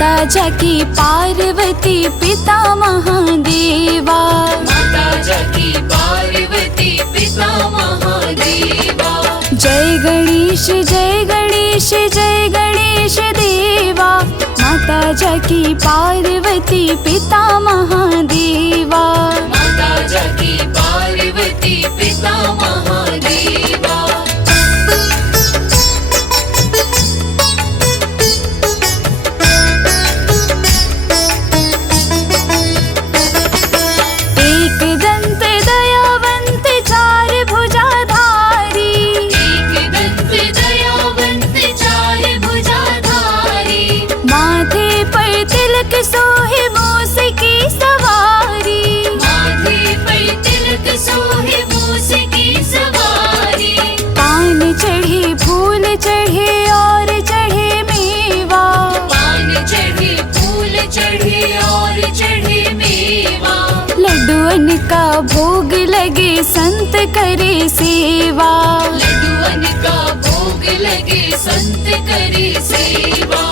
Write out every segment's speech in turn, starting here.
माता जाकी पार्वती पिता महादेवा, माता जाकी पार्वती पिता महादेवा। जय गणेश जय गणेश जय गणेश देवा, माता जाकी पार्वती पिता महादेवा, माता जाकी पार्वती पिता महादेवा। सोहे मूस की सवारी, माथे पर तिलक सोहे मूस की सवारी। पान चढ़े फूल चढ़े और चढ़े मेवा, पान चढ़े फूल चढ़े और चढ़े मेवा। लड्डुअन का भोग लगे संत करे सेवा, लड्डुअन का भोग लगे संत करे सेवा।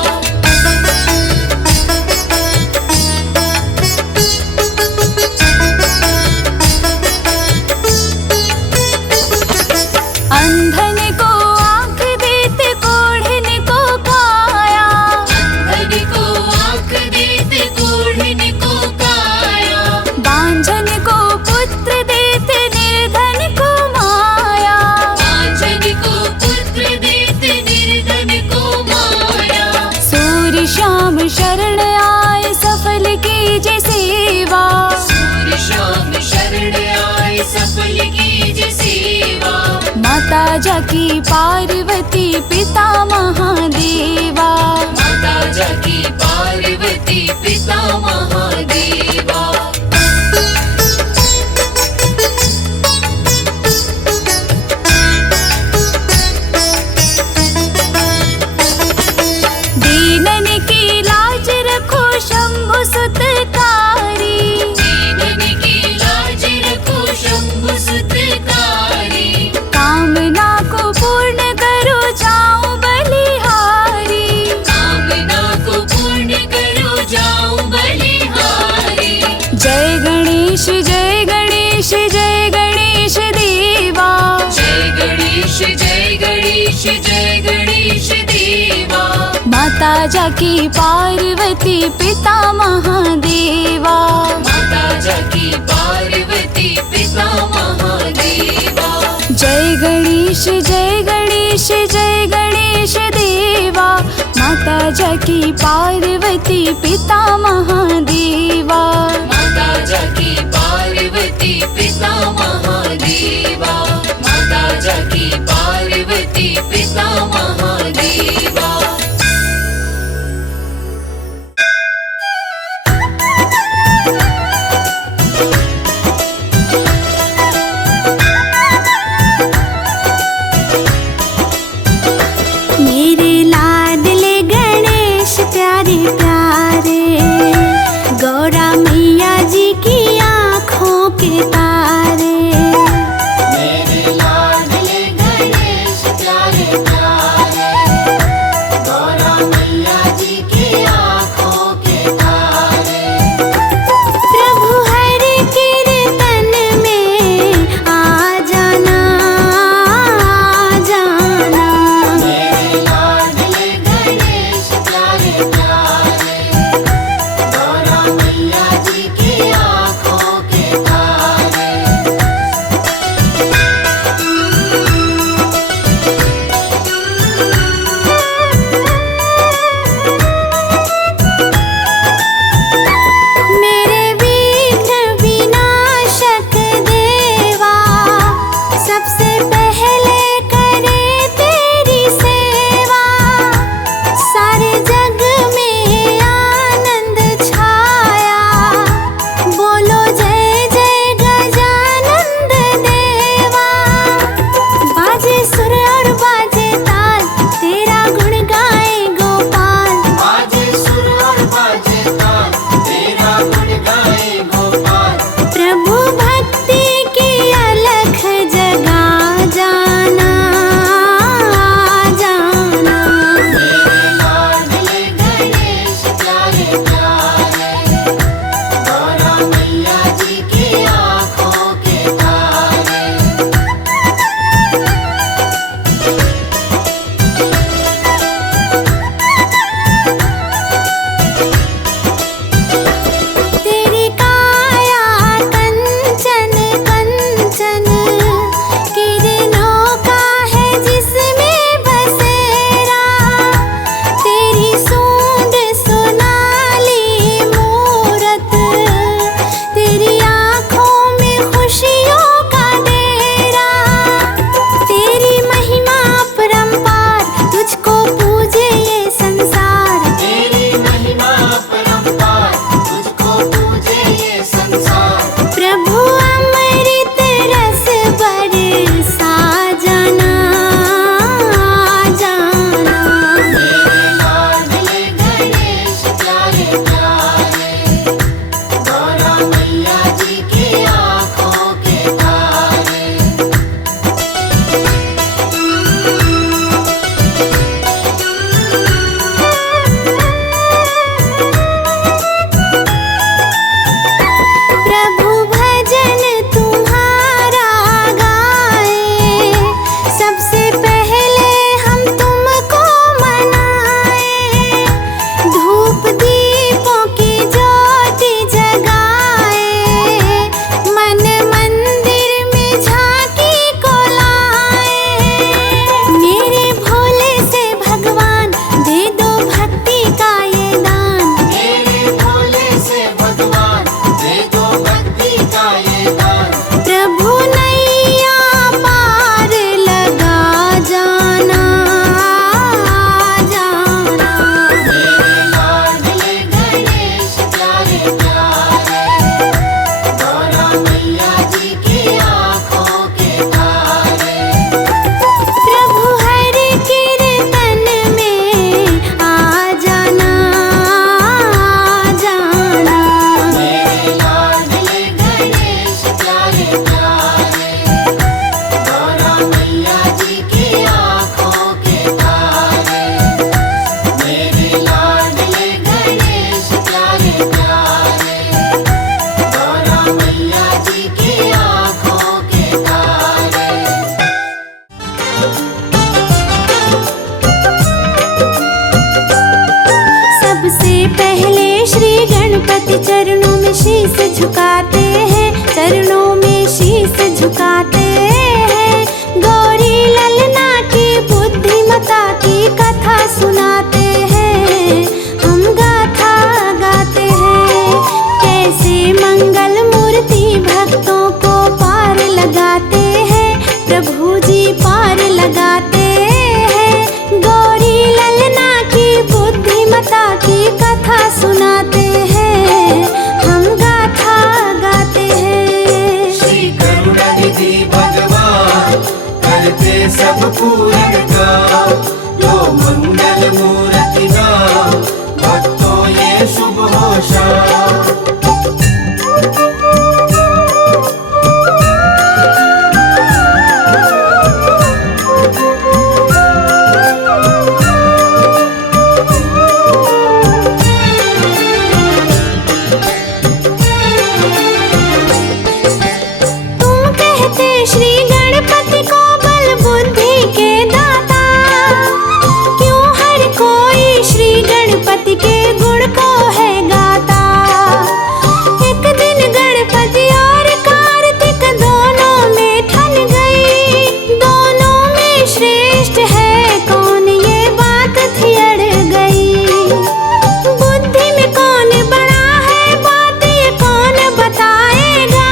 अंधन को आँख देते कोढ़न को काया, अंधन को आँख देते कोढ़न को काया। बांझन को पुत्र देते निर्धन को माया, बांझन को पुत्र देते निर्धन को माया। सूर्य श्याम शरण आए सफल कीजे सेवा, सूर्य श्याम शरण आए सफल कीजे सेवा। माता जाकी पार्वती पिता महादेवा, माता जाकी पार्वती पिता महादेवा। दीनन की लाज रखो शंभु सुतकारी, दीनन की लाज रखो शंभु सुतकारी। कामना को पूर्ण करो जाऊं बलिहारी, कामना को पूर्ण करो जाऊं बलिहारी। जय गणेश जय गणेश जय गणेश देवा, जय गणेश जय गणेश जय गणेश देवा। माता जाकी पार्वती पिता महादेवा, माता जाकी पार्वती पिता महादेवा। जय गणेश जय गणेश जय गणेश देवा, माता जाकी पार्वती पिता महादेवा, माता जाकी पार्वती पिता महादेवा। माता जाकी पार्वती पिता महादेवा। गणपति चरणों में शीश झुकाते हैं, चरणों में शीश झुकाते हैं। गौरी ललना की बुद्धिमता की कथा सुनाते हैं, हम गाथा गाते हैं। कैसे मंगल मूर्ति भक्तों को पार लगाते हैं, प्रभु जी पार लगाते हैं। गौरी ललना की बुद्धिमता की कथा सुनाते हैं, हम गाथा गाते हैं। श्री करुणानिधि भगवान करते सब पूर्ण काम, लो मंगल मूर्ति नाम भक्तों ये शुभ हो शाम। श्री गणपति को बल बुद्धि के दाता, क्यों हर कोई श्री गणपति के गुण को है गाता। एक दिन गणपति और कार्तिक दोनों में ठन गई, दोनों में श्रेष्ठ है कौन ये बात थी अड़ गई। बुद्धि में कौन बड़ा है बात ये कौन बताएगा,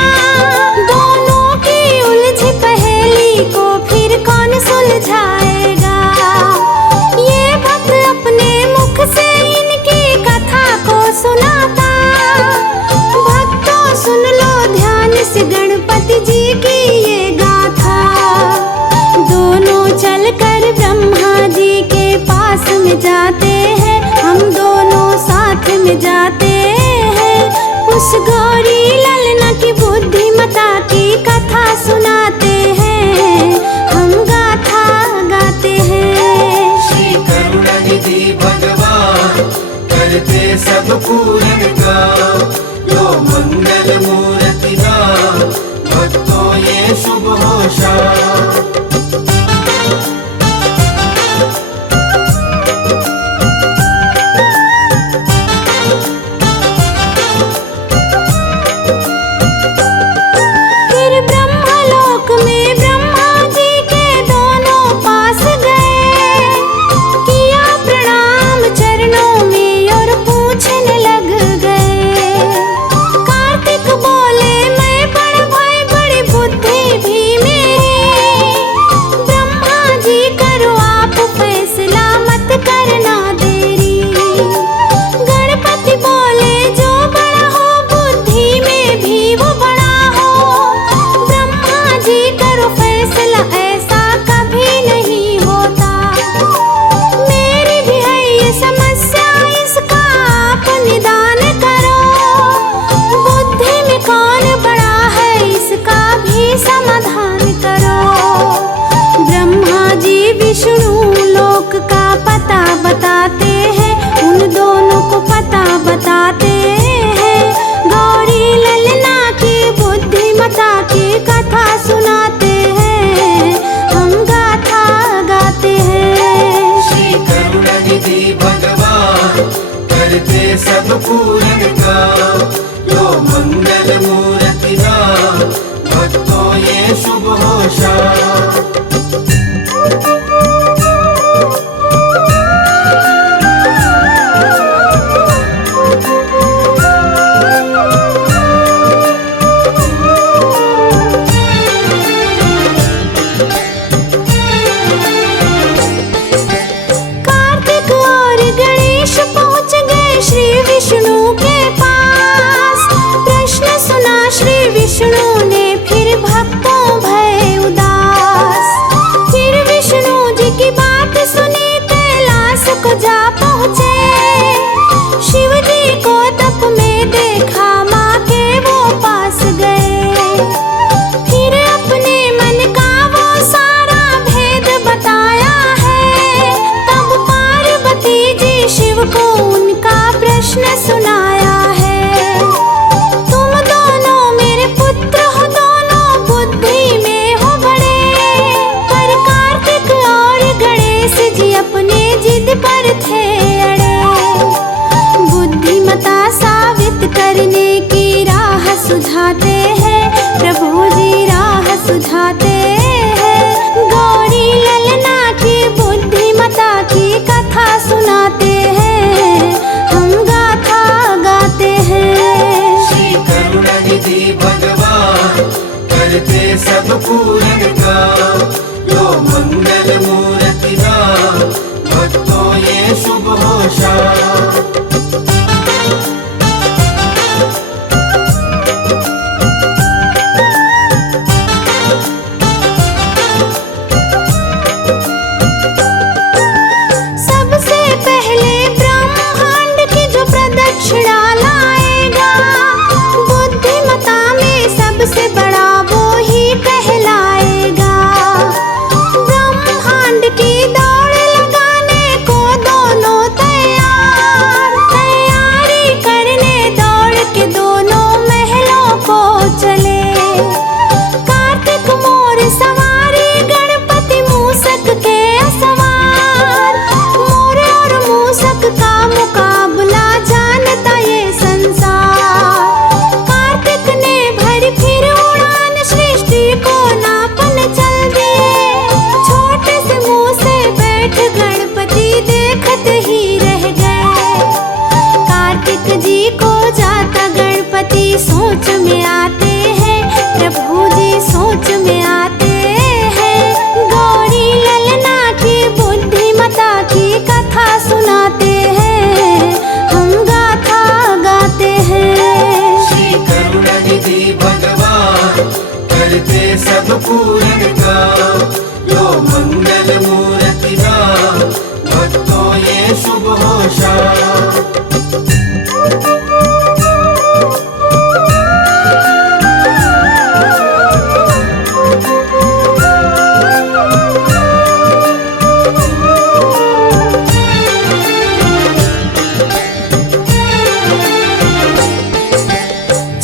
दोनों की उलझी पहेली को फिर कौन सुलझाएगा। ये भक्त अपने मुख से इनकी कथा को सुनाता, भक्तों सुन लो ध्यान से गणपति जी की ये गाथा। दोनों चलकर ब्रह्मा जी के पास में जाते हैं, हम दोनों साथ में जाते हैं। उस गौरी ललना की बुद्धिमता की कथा सुनाते हैं, हम गाथा गाते हैं। श्री करुणानिधि भगवान करते सब पूर्ण काम, लो मंगल मूर्ति नाम भक्तों ये शुभ हो शाम। फिर ब्रह्मलोक में ब्रह्मा जी के दोनों पास गए, किया प्रणाम चरणों में और पूछने लग गए। कार्तिक बोले मैं बड़ भाई बड़ी बुद्धि भी मेरी, ब्रह्मा जी करो आप फैसला मत करना देरी। गणपति बोले जो बड़ा हो बुद्धि में भी वो बड़ा हो, ब्रह्मा जी करो फैसला ऐसा कभी नहीं होता। मेरी भी है ये समस्या इसका आप निदान करो, बुद्धि में कौन बड़ा है इसका भी समाधान करो। ब्रह्मा जी विष्णु लोक का पता बताते हैं, उन दोनों को पता बताते हैं। गौरी ललना की बुद्धिमता की कथा सुनाते हैं, हम गाथा गाते हैं। श्री करुणानिधि भगवान करते सब पूर्ण काम, लो मंगल मूर्ति नाम भक्तों ये शुभ हो शाम। कार्तिक और गणेश पहुंच गए श्री विष्णु के पास, प्रश्न सुना श्री विष्णु ने फिर भक्तों भय उदास। ये शुभ हो शाम। सबसे पहले ब्रह्मांड की जो प्रदक्षिणा लाएगा, बुद्धिमता में सबसे बड़ा वो ही कहलाएगा। ब्रह्मांड की दौड़ लगाने को दोनों तैयारी करने दौड़ के दोनों महलों को चले। कार्तिक मोर सवारी गणपति मूसक के असवार, मोर और मूसक का मुकाबला जानता ये संसार। कार्तिक ने भरी फिर उड़ान, सृष्टि को नापन चल दिए। छोटे से मुंह से बैठ गणपति देखते ही रह गए। कार्तिक जी को जाता गणपति सोच में आते हैं, प्रभु जी सोच में आते हैं। गौरी ललना की बुद्धिमता की कथा सुनाते हैं, हम गाथा गाते हैं। श्री करुणानिधि भगवान करते सब पूर्ण काम। लो मंगल मूर्ति नाम, भक्तों ये शुभ हो शाम।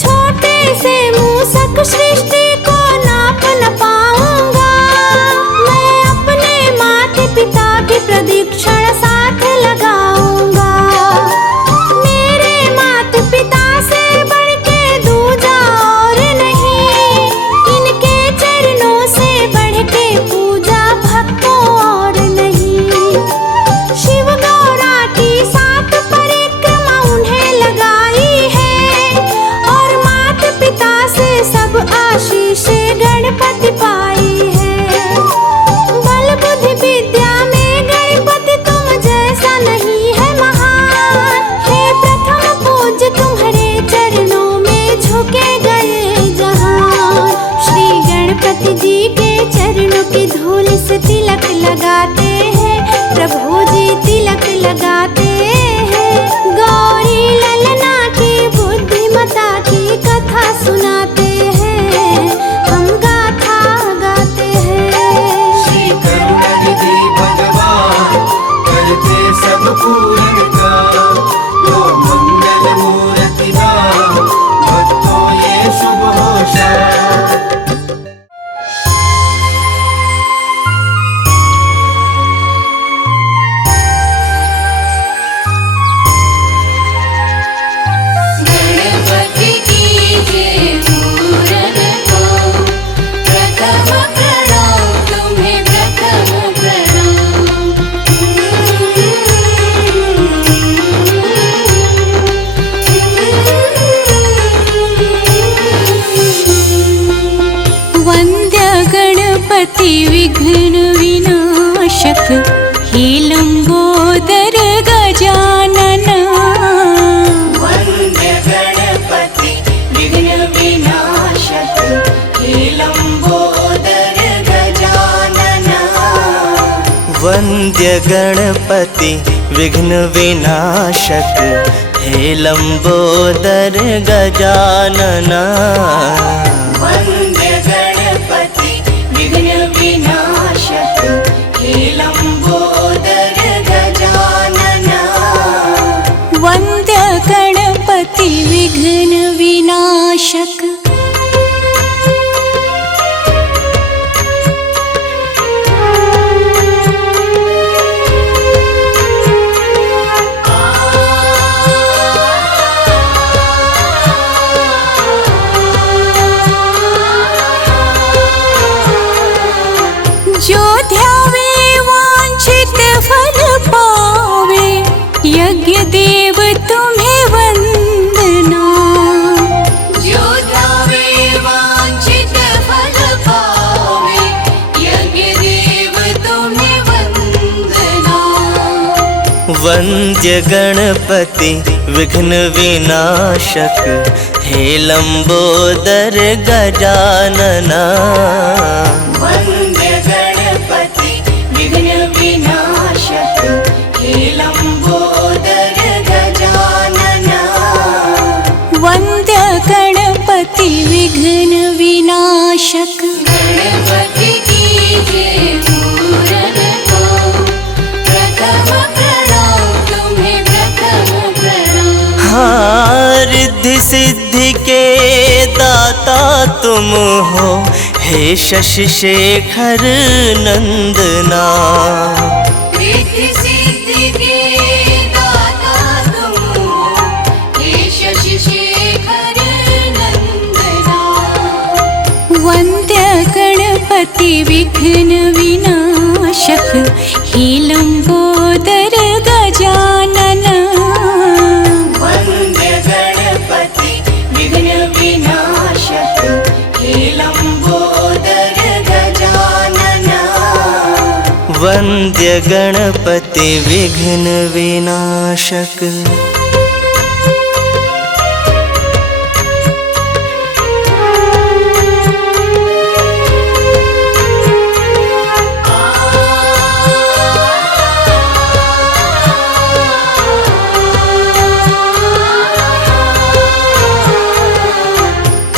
छोटे से मूसक सृष्टि को नाप न पाऊंगा। मैं अपने माता पिता की प्रदक्षिण साथ लगाऊंगा। मेरे माता पिता से बढ़ के दूजा और नहीं, इनके चरणों से बढ़ के पूजा भक्तों और नहीं। शिव गौरा की 7 परिक्रमा उन्हें लगाई है, और माता पिता से सब आशीष गणपति पाई है। बल बुद्धि विद्या में गणपति तुम जैसा नहीं है महान। हे प्रथम पूज्य तुम्हारे चरणों में झुके गए जहान। श्री गणपति जी के चरणों की धूल से तिलक लगाते हैं, प्रभु जी तिलक लगाते हैं। गौरी ललना की बुद्धिमता की कथा सुनाते हैं, हम गाथा गाते हैं। श्री करुणानिधि भगवान करते सब पूर्ण काम। लो मंगल मूर्ति नाम, भक्तों ये शुभ हो शाम। गणपति कीजिए पूरन को, प्रथम प्रणाम तुम्हें प्रथम प्रणाम। वन्द्य गणपति विघ्न विनाशक, हे लंबोदर गजानन। वन्द्य गणपति विघ्न विनाशक, हे लंबोदर गजानन। वन्द्य गणपति विघ्न विनाशक, हे लंबोदर गजानना। वन्द्य गणपति विघ्न विनाशक, हे लंबोदर गजानन। वन्द्य गणपति विघ्न विनाशक। जो ध्यावे वांछित फल पावे, यज्ञ देव तुम्हें वंदना। जो वन्द्य गणपति विघ्न विनाशक हे लंबोदर गजानना वन्द्य गणपति विघ्न विनाशक हे लंबोदर गजानना वन्द्य गणपति विघ्न विनाशक गणपति की जय पूरन को प्रथम प्रणाम तुम्हें प्रथम प्रणाम हाँ रिद्धि सिद्धि के दाता तुम हो हे शशि शेखर नंदना रिद्धि सिद्धि के दाता तुम हो हे शशि शेखर नंदना वन्द्य गणपति विघ्न विनाशक हे लंबोदर गजानना वन्द्य गणपति विघ्न विनाशक हे लंबोदर गजानना वन्द्य गणपति विघ्न विनाशक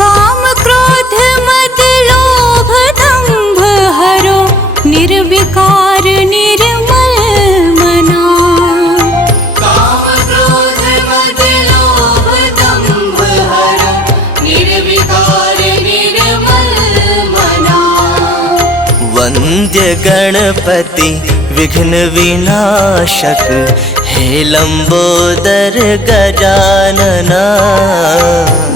काम क्रोध मद लोभ दंभ हरो निर्विकार निर्मल मना काम क्रोध मद लोभ दंभ हरो निर्विकार निर्मल मना वन्द्य गणपति विघ्न विनाशक हे लंबोदर गजानना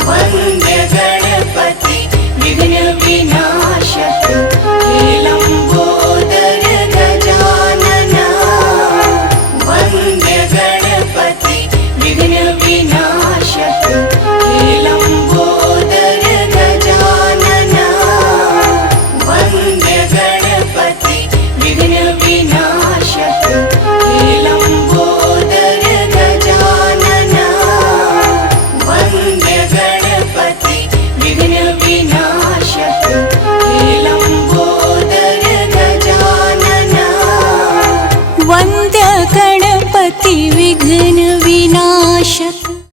वन्द्य गणपति विघ्न विनाशक हे लंबोदर गजानना वन्द्य गणपति विघ्न विनाशक हे लंबोदर गजानना वन्द्य गणपति विघ्न विनाशक हे लंबोदर गजानना वन्द्य गणपति विघ्न विनाशक हे लंबोदर गजानना वन्द्य गणपति विघ्न विनाशक